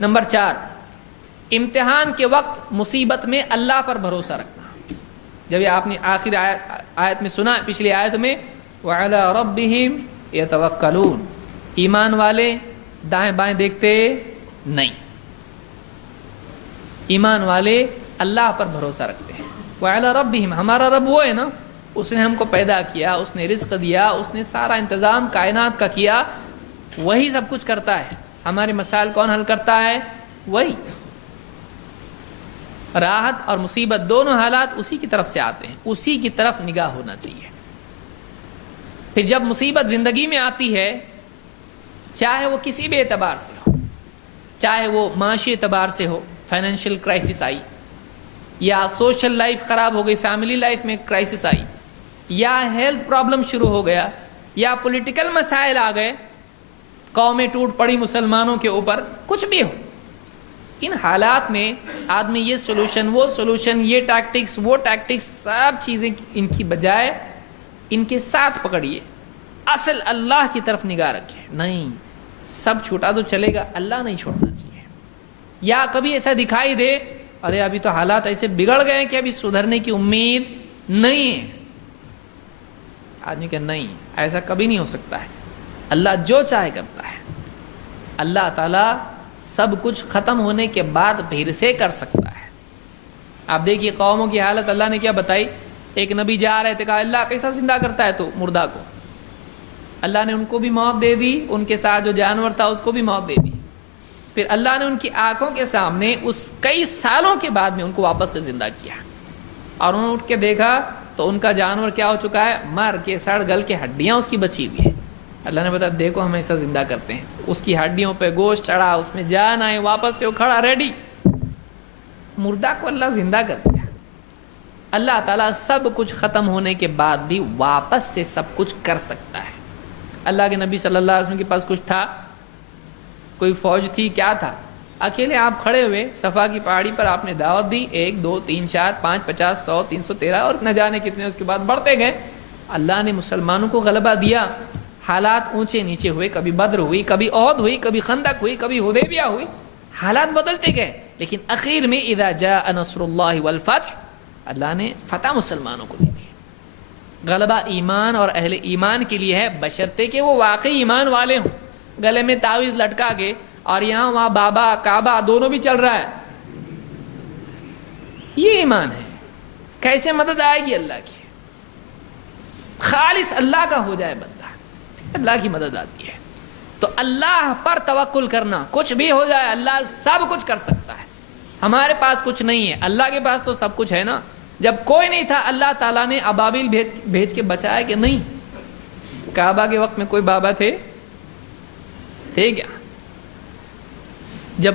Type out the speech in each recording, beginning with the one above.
Number 4، امتحان کے وقت مصیبت میں اللہ پر بھروسہ رکھنا۔ جب یہ آپ نے آخر آیت میں سنا، پچھلی آیت میں وَعَلَىٰ رَبِّهِمْ يَتَوَكَّلُونَ، ایمان والے دائیں بائیں دیکھتے نہیں، ایمان والے اللہ پر بھروسہ رکھتے ہیں۔ وَعَلَىٰ رَبِّهِمْ، ہمارا رب وہ ہے نا، اس نے ہم کو پیدا کیا، اس نے رزق دیا، اس نے سارا انتظام کائنات کا کیا، وہی سب کچھ کرتا ہے۔ ہمارے مسائل کون حل کرتا ہے؟ وہی۔ راحت اور مصیبت دونوں حالات اسی کی طرف سے آتے ہیں، اسی کی طرف نگاہ ہونا چاہیے۔ پھر جب مصیبت زندگی میں آتی ہے، چاہے وہ کسی بھی اعتبار سے ہو، چاہے وہ معاشی اعتبار سے ہو، فائنینشیل کرائسس آئی، یا سوشل لائف خراب ہو گئی، فیملی لائف میں کرائسس آئی، یا ہیلتھ پرابلم شروع ہو گیا، یا پولیٹیکل مسائل آ گئے، قومیں ٹوٹ پڑی مسلمانوں کے اوپر، کچھ بھی ہو، ان حالات میں آدمی یہ سولوشن وہ سولوشن، یہ ٹیکٹکس وہ ٹیکٹکس، سب چیزیں ان کی بجائے ان کے ساتھ پکڑیے، اصل اللہ کی طرف نگاہ رکھے۔ نہیں، سب چھوٹا تو چلے گا، اللہ نہیں چھوڑنا چاہیے۔ یا کبھی ایسا دکھائی دے ارے ابھی تو حالات ایسے بگڑ گئے ہیں کہ ابھی سدھرنے کی امید نہیں ہے، آدمی کہ نہیں، ایسا کبھی نہیں ہو سکتا ہے، اللہ جو چاہے کرتا ہے۔ اللہ تعالیٰ سب کچھ ختم ہونے کے بعد پھر سے کر سکتا ہے۔ آپ دیکھیے قوموں کی حالت اللہ نے کیا بتائی۔ ایک نبی جا رہے تھے، کہا اللہ کیسا زندہ کرتا ہے تو مردہ کو، اللہ نے ان کو بھی موت دے دی، ان کے ساتھ جو جانور تھا اس کو بھی موت دے دی۔ پھر اللہ نے ان کی آنکھوں کے سامنے اس کئی سالوں کے بعد میں ان کو واپس سے زندہ کیا، اور انہوں نے اٹھ کے دیکھا تو ان کا جانور کیا ہو چکا ہے، مر کے سڑ گل کے ہڈیاں اس کی بچی ہوئی ہیں۔ اللہ نے بتایا دیکھو ہم ایسا زندہ کرتے ہیں، اس کی ہڈیوں پہ گوشت چڑھا، اس میں جان آئے، واپس سے وہ کھڑا ریڈی۔ مردہ کو اللہ زندہ کر دیا۔ اللہ تعالیٰ سب کچھ ختم ہونے کے بعد بھی واپس سے سب کچھ کر سکتا ہے۔ اللہ کے نبی صلی اللہ علیہ وسلم کے پاس کچھ تھا، کوئی فوج تھی، کیا تھا؟ اکیلے آپ کھڑے ہوئے صفا کی پہاڑی پر، آپ نے دعوت دی، 1 2 3 4 5 50 100 313 اور نہ جانے کتنے، اس کے بعد بڑھتے گئے۔ اللہ نے مسلمانوں کو غلبہ دیا، حالات اونچے نیچے ہوئے، کبھی بدر ہوئی، کبھی احد ہوئی، کبھی خندق ہوئی، کبھی حدیبیہ ہوئی، حالات بدلتے گئے، لیکن اخیر میں اذا جاء نصر اللہ والفتح، اللہ نے فتح مسلمانوں کو دی دی۔ غلبہ ایمان اور اہل ایمان کے لیے ہے، بشرطے کہ وہ واقعی ایمان والے ہوں۔ گلے میں تعویذ لٹکا کے اور یہاں وہاں بابا کعبہ دونوں بھی چل رہا ہے، یہ ایمان ہے؟ کیسے مدد آئے گی اللہ کی؟ خالص اللہ کا ہو جائے بندہ، اللہ کی مدد آتی ہے۔ تو اللہ پر توکل کرنا، کچھ بھی ہو جائے اللہ سب کچھ کر سکتا ہے۔ ہمارے پاس کچھ نہیں ہے، اللہ کے پاس تو سب کچھ ہے نا۔ جب کوئی نہیں تھا اللہ تعالیٰ نے ابابیل بھیج کے بچایا کہ نہیں؟ کعبہ کے وقت میں کوئی بابا تھے کیا؟ جب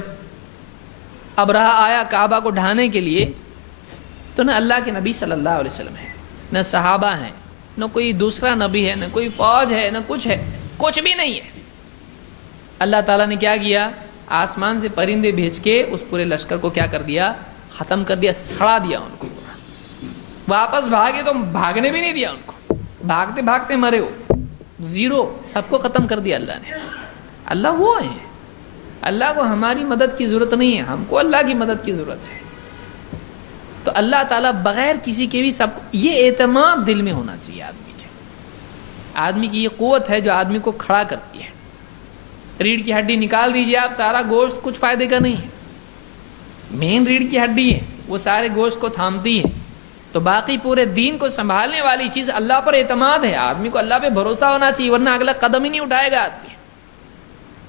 ابرہہ آیا کعبہ کو ڈھانے کے لیے تو نہ اللہ کے نبی صلی اللہ علیہ وسلم ہے، نہ صحابہ ہیں، نہ کوئی دوسرا نبی ہے، نہ کوئی فوج ہے، نہ کچھ ہے، کچھ بھی نہیں ہے۔ اللہ تعالیٰ نے کیا کیا؟ آسمان سے پرندے بھیج کے اس پورے لشکر کو کیا کر دیا؟ ختم کر دیا، سڑا دیا ان کو۔ واپس بھاگے تو بھاگنے بھی نہیں دیا ان کو، بھاگتے بھاگتے مرے ہو، زیرو، سب کو ختم کر دیا اللہ نے۔ اللہ وہ ہے، اللہ کو ہماری مدد کی ضرورت نہیں ہے، ہم کو اللہ کی مدد کی ضرورت ہے۔ تو اللہ تعالیٰ بغیر کسی کے بھی سب کو، یہ اعتماد دل میں ہونا چاہیے آدمی کے۔ آدمی کی یہ قوت ہے جو آدمی کو کھڑا کرتی ہے۔ ریڑھ کی ہڈی نکال دیجیے آپ، سارا گوشت کچھ فائدے کا نہیں ہے، مین ریڑھ کی ہڈی ہے، وہ سارے گوشت کو تھامتی ہے۔ تو باقی پورے دین کو سنبھالنے والی چیز اللہ پر اعتماد ہے۔ آدمی کو اللہ پہ بھروسہ ہونا چاہیے، ورنہ اگلا قدم ہی نہیں اٹھائے گا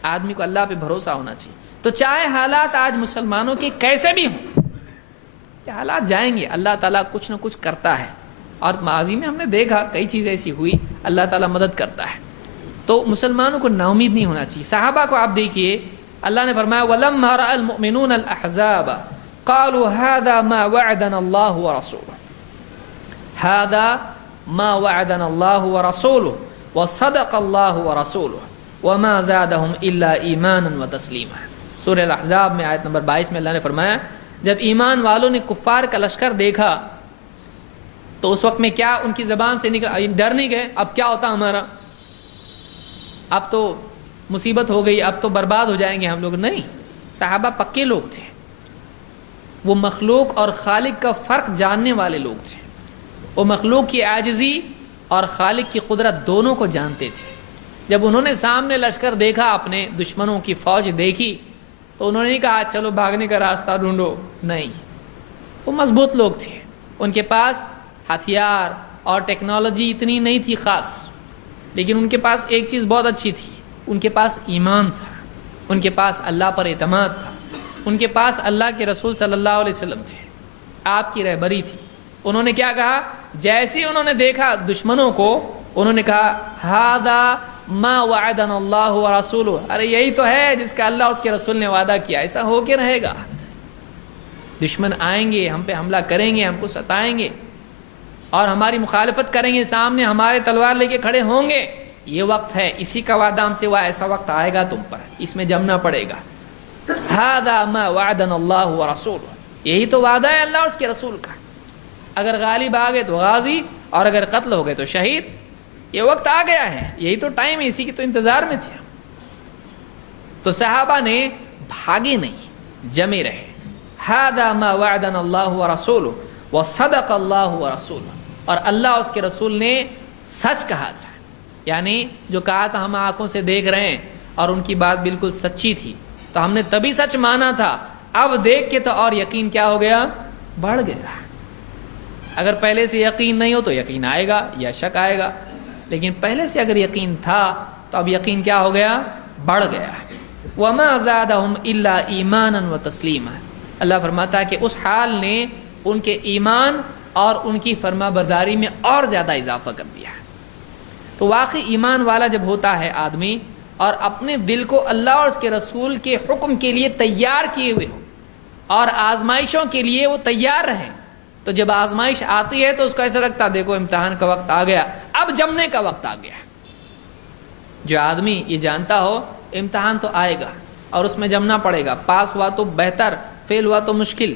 آدمی کو اللہ پہ بھروسہ ہونا چاہیے۔ تو چاہے حالات آج مسلمانوں کے کیسے بھی ہوں، یہ حالات جائیں گے، اللہ تعالیٰ کچھ نہ کچھ کرتا ہے، اور ماضی میں ہم نے دیکھا کئی چیزیں ایسی ہوئی، اللہ تعالیٰ مدد کرتا ہے۔ تو مسلمانوں کو نا امید نہیں ہونا چاہیے۔ صحابہ کو آپ دیکھیے، اللہ نے فرمایا وَلَمَّا رَأَى الْمُؤْمِنُونَ الْأَحْزَابَ قَالُوا هَذَا مَا وَعَدَنَا اللَّهُ وَرَسُولُهُ هذا ما وعدنا الله ورسوله وصدق الله ورسوله وما زادهم الا ایمانا وتسلیما۔ سورہ الاحزاب میں آیت نمبر 22 میں اللہ نے فرمایا جب ایمان والوں نے کفار کا لشکر دیکھا تو اس وقت میں کیا ان کی زبان سے نکل، ڈر نہیں گئے اب کیا ہوتا ہمارا، اب تو مصیبت ہو گئی، اب تو برباد ہو جائیں گے ہم لوگ، نہیں، صحابہ پکے لوگ تھے، وہ مخلوق اور خالق کا فرق جاننے والے لوگ تھے، وہ مخلوق کی عاجزی اور خالق کی قدرت دونوں کو جانتے تھے۔ جب انہوں نے سامنے لشکر دیکھا، اپنے دشمنوں کی فوج دیکھی، تو انہوں نے نہیں کہا چلو بھاگنے کا راستہ ڈھونڈو، نہیں، وہ مضبوط لوگ تھے، ان کے پاس ہتھیار اور ٹیکنالوجی اتنی نہیں تھی خاص، لیکن ان کے پاس ایک چیز بہت اچھی تھی، ان کے پاس ایمان تھا، ان کے پاس اللہ پر اعتماد تھا، ان کے پاس اللہ کے رسول صلی اللہ علیہ وسلم تھے، آپ کی رہبری تھی۔ انہوں نے کیا کہا؟ جیسے انہوں نے دیکھا دشمنوں کو، انہوں نے کہا ھذا ما وعدنا اللہ ورسولہ، ارے یہی تو ہے جس کا اللہ اس کے رسول نے وعدہ کیا، ایسا ہو کے رہے گا؟ دشمن آئیں گے، ہم پہ حملہ کریں گے، ہم کو ستائیں گے اور ہماری مخالفت کریں گے، سامنے ہمارے تلوار لے کے کھڑے ہوں گے، یہ وقت ہے، اسی کا وعدہ ہم سے ہوا، ایسا وقت آئے گا تم پر، اس میں جمنا پڑے گا۔ ھذا ما وعدنا اللہ ورسولہ، یہی تو وعدہ ہے اللہ اور اس کے رسول کا، اگر غالب آ گئے تو غازی اور اگر قتل ہو گئے تو شہید، یہ وقت آ گیا ہے، یہی تو ٹائم ہے، اسی کی تو انتظار میں تھے۔ تو صحابہ نے بھاگے نہیں، جمے رہے۔ ھذا ما وعدنا اللہ ورسولہ وصدق اللہ ورسولہ، اور اللہ اور اس کے رسول نے سچ کہا تھا، یعنی جو کہا تھا ہم آنکھوں سے دیکھ رہے ہیں، اور ان کی بات بالکل سچی تھی، تو ہم نے تبھی سچ مانا تھا، اب دیکھ کے تو اور یقین کیا ہو گیا؟ بڑھ گیا۔ اگر پہلے سے یقین نہیں ہو تو یقین آئے گا یا شک آئے گا، لیکن پہلے سے اگر یقین تھا تو اب یقین کیا ہو گیا؟ بڑھ گیا۔ وَمَا زَادَهُمْ إِلَّا إِيمَانًا وَتَسْلِيمًا، اللہ فرماتا ہے کہ اس حال نے ان کے ایمان اور ان کی فرما برداری میں اور زیادہ اضافہ کر دیا۔ تو واقعی ایمان والا جب ہوتا ہے آدمی اور اپنے دل کو اللہ اور اس کے رسول کے حکم کے لیے تیار کیے ہوئے ہو اور آزمائشوں کے لیے وہ تیار رہے، تو جب آزمائش آتی ہے تو اس کو ایسا لگتا ہے دیکھو امتحان کا وقت آ گیا، اب جمنے کا وقت آ گیا۔ جو آدمی یہ جانتا ہو امتحان تو آئے گا اور اس میں جمنا پڑے گا، پاس ہوا تو بہتر، فیل ہوا تو مشکل،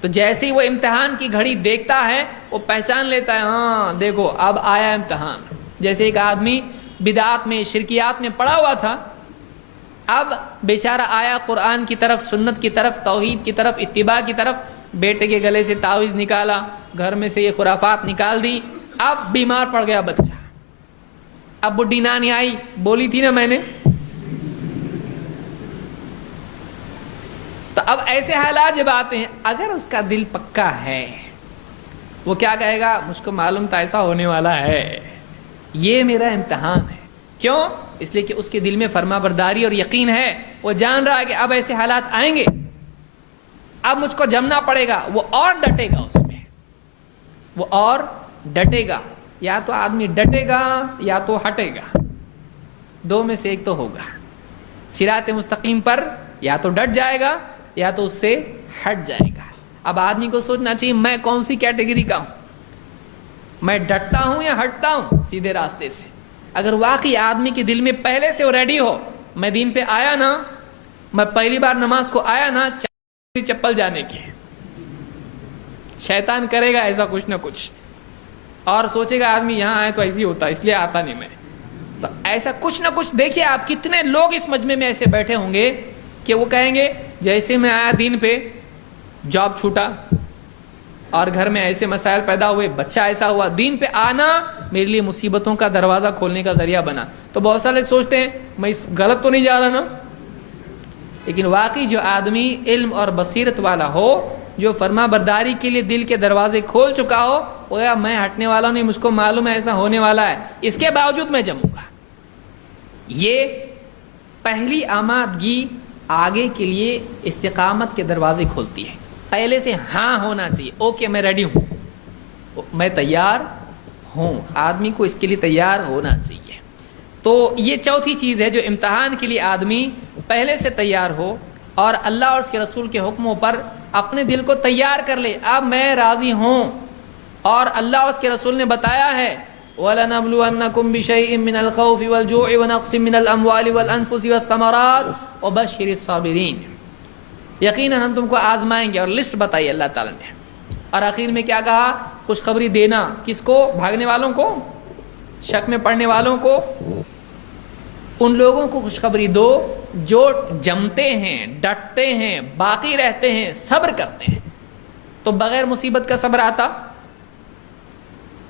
تو جیسے ہی وہ امتحان کی گھڑی دیکھتا ہے وہ پہچان لیتا ہے، ہاں دیکھو اب آیا امتحان۔ جیسے ایک آدمی بدعات میں، شرکیات میں پڑا ہوا تھا، اب بیچارہ آیا قرآن کی طرف، سنت کی طرف، توحید کی طرف، اتباع کی طرف، بیٹے کے گلے سے تعویذ نکالا، گھر میں سے یہ خرافات نکال دی، اب بیمار پڑ گیا بچہ۔ اب بڈھی نانی آئی، بولی تھی نا میں نے، تو اب ایسے حالات جب آتے ہیں، اگر اس کا دل پکا ہے وہ کیا کہے گا؟ مجھ کو معلوم تھا ایسا ہونے والا ہے، یہ میرا امتحان ہے۔ کیوں؟ اس لیے کہ اس کے دل میں فرما برداری اور یقین ہے، وہ جان رہا ہے کہ اب ایسے حالات آئیں گے، اب مجھ کو جمنا پڑے گا، وہ اور ڈٹے گا، اس میں وہ اور ڈٹے گا۔ یا تو آدمی ڈٹے گا یا تو ہٹے گا، دو میں سے ایک تو ہوگا۔ صراط مستقیم پر یا تو ڈٹ جائے گا یا تو اس سے ہٹ جائے گا۔ اب آدمی کو سوچنا چاہیے میں کون سی کیٹیگری کا ہوں، میں ڈٹتا ہوں یا ہٹتا ہوں سیدھے راستے سے۔ اگر واقعی آدمی کے دل میں پہلے سے وہ ریڈی ہو، میں دین پہ آیا نا، میں پہلی بار نماز کو آیا نا، چپل جانے کی، شیطان کرے گا ایسا کچھ نہ کچھ، اور سوچے گا آدمی یہاں آئے تو ایسے ہی ہوتا، اس لیے آتا نہیں میں، تو ایسا کچھ نہ کچھ۔ دیکھیے آپ کتنے لوگ اس مجمع میں ایسے بیٹھے ہوں گے کہ وہ کہیں گے جیسے میں آیا دین پہ، جاب چھوٹا اور گھر میں ایسے مسائل پیدا ہوئے، بچہ ایسا ہوا، دین پہ آنا میرے لیے مصیبتوں کا دروازہ کھولنے کا ذریعہ بنا۔ تو بہت سارے لوگ سوچتے ہیں میں اس غلط تو نہیں جا رہا نا، لیکن واقعی جو آدمی علم اور بصیرت والا ہو، جو فرما برداری کے لیے دل کے دروازے کھول چکا ہو، وہ کہا میں ہٹنے والا نہیں، مجھ کو معلوم ہے ایسا ہونے والا ہے، اس کے باوجود میں جموں گا۔ یہ پہلی آمادگی آگے کے لیے استقامت کے دروازے کھولتی ہے۔ پہلے سے ہاں ہونا چاہیے، اوکے میں ریڈی ہوں، میں تیار ہوں، آدمی کو اس کے لیے تیار ہونا چاہیے۔ تو یہ چوتھی چیز ہے جو امتحان کے لیے آدمی پہلے سے تیار ہو اور اللہ اور اس کے رسول کے حکموں پر اپنے دل کو تیار کر لے، اب میں راضی ہوں، اور اللہ اور اس کے رسول نے بتایا ہے وَلَنَبْلُوَنَّكُمْ بِشَيْءٍ مِّنَ الْخَوْفِ وَالْجُوعِ وَنَقْصٍ مِّنَ الْأَمْوَالِ وَالْأَنفُسِ وَالثَّمَرَاتِ وَبَشِّرِ الصَّابِرِينَ، یقیناً ہم تم کو آزمائیں گے، اور لسٹ بتائی اللہ تعالیٰ نے، اور آخر میں کیا کہا؟ خوشخبری دینا، کس کو؟ بھاگنے والوں کو، شک میں پڑنے والوں کو، ان لوگوں کو خوشخبری دو جو جمتے ہیں، ڈٹتے ہیں، باقی رہتے ہیں، صبر کرتے ہیں۔ تو بغیر مصیبت کا صبر آتا؟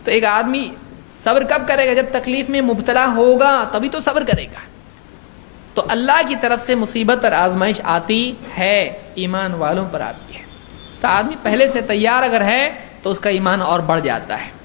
تو ایک آدمی صبر کب کرے گا؟ جب تکلیف میں مبتلا ہوگا تبھی تو صبر کرے گا۔ تو اللہ کی طرف سے مصیبت اور آزمائش آتی ہے، ایمان والوں پر آتی ہے۔ تو آدمی پہلے سے تیار اگر ہے تو اس کا ایمان اور بڑھ جاتا ہے۔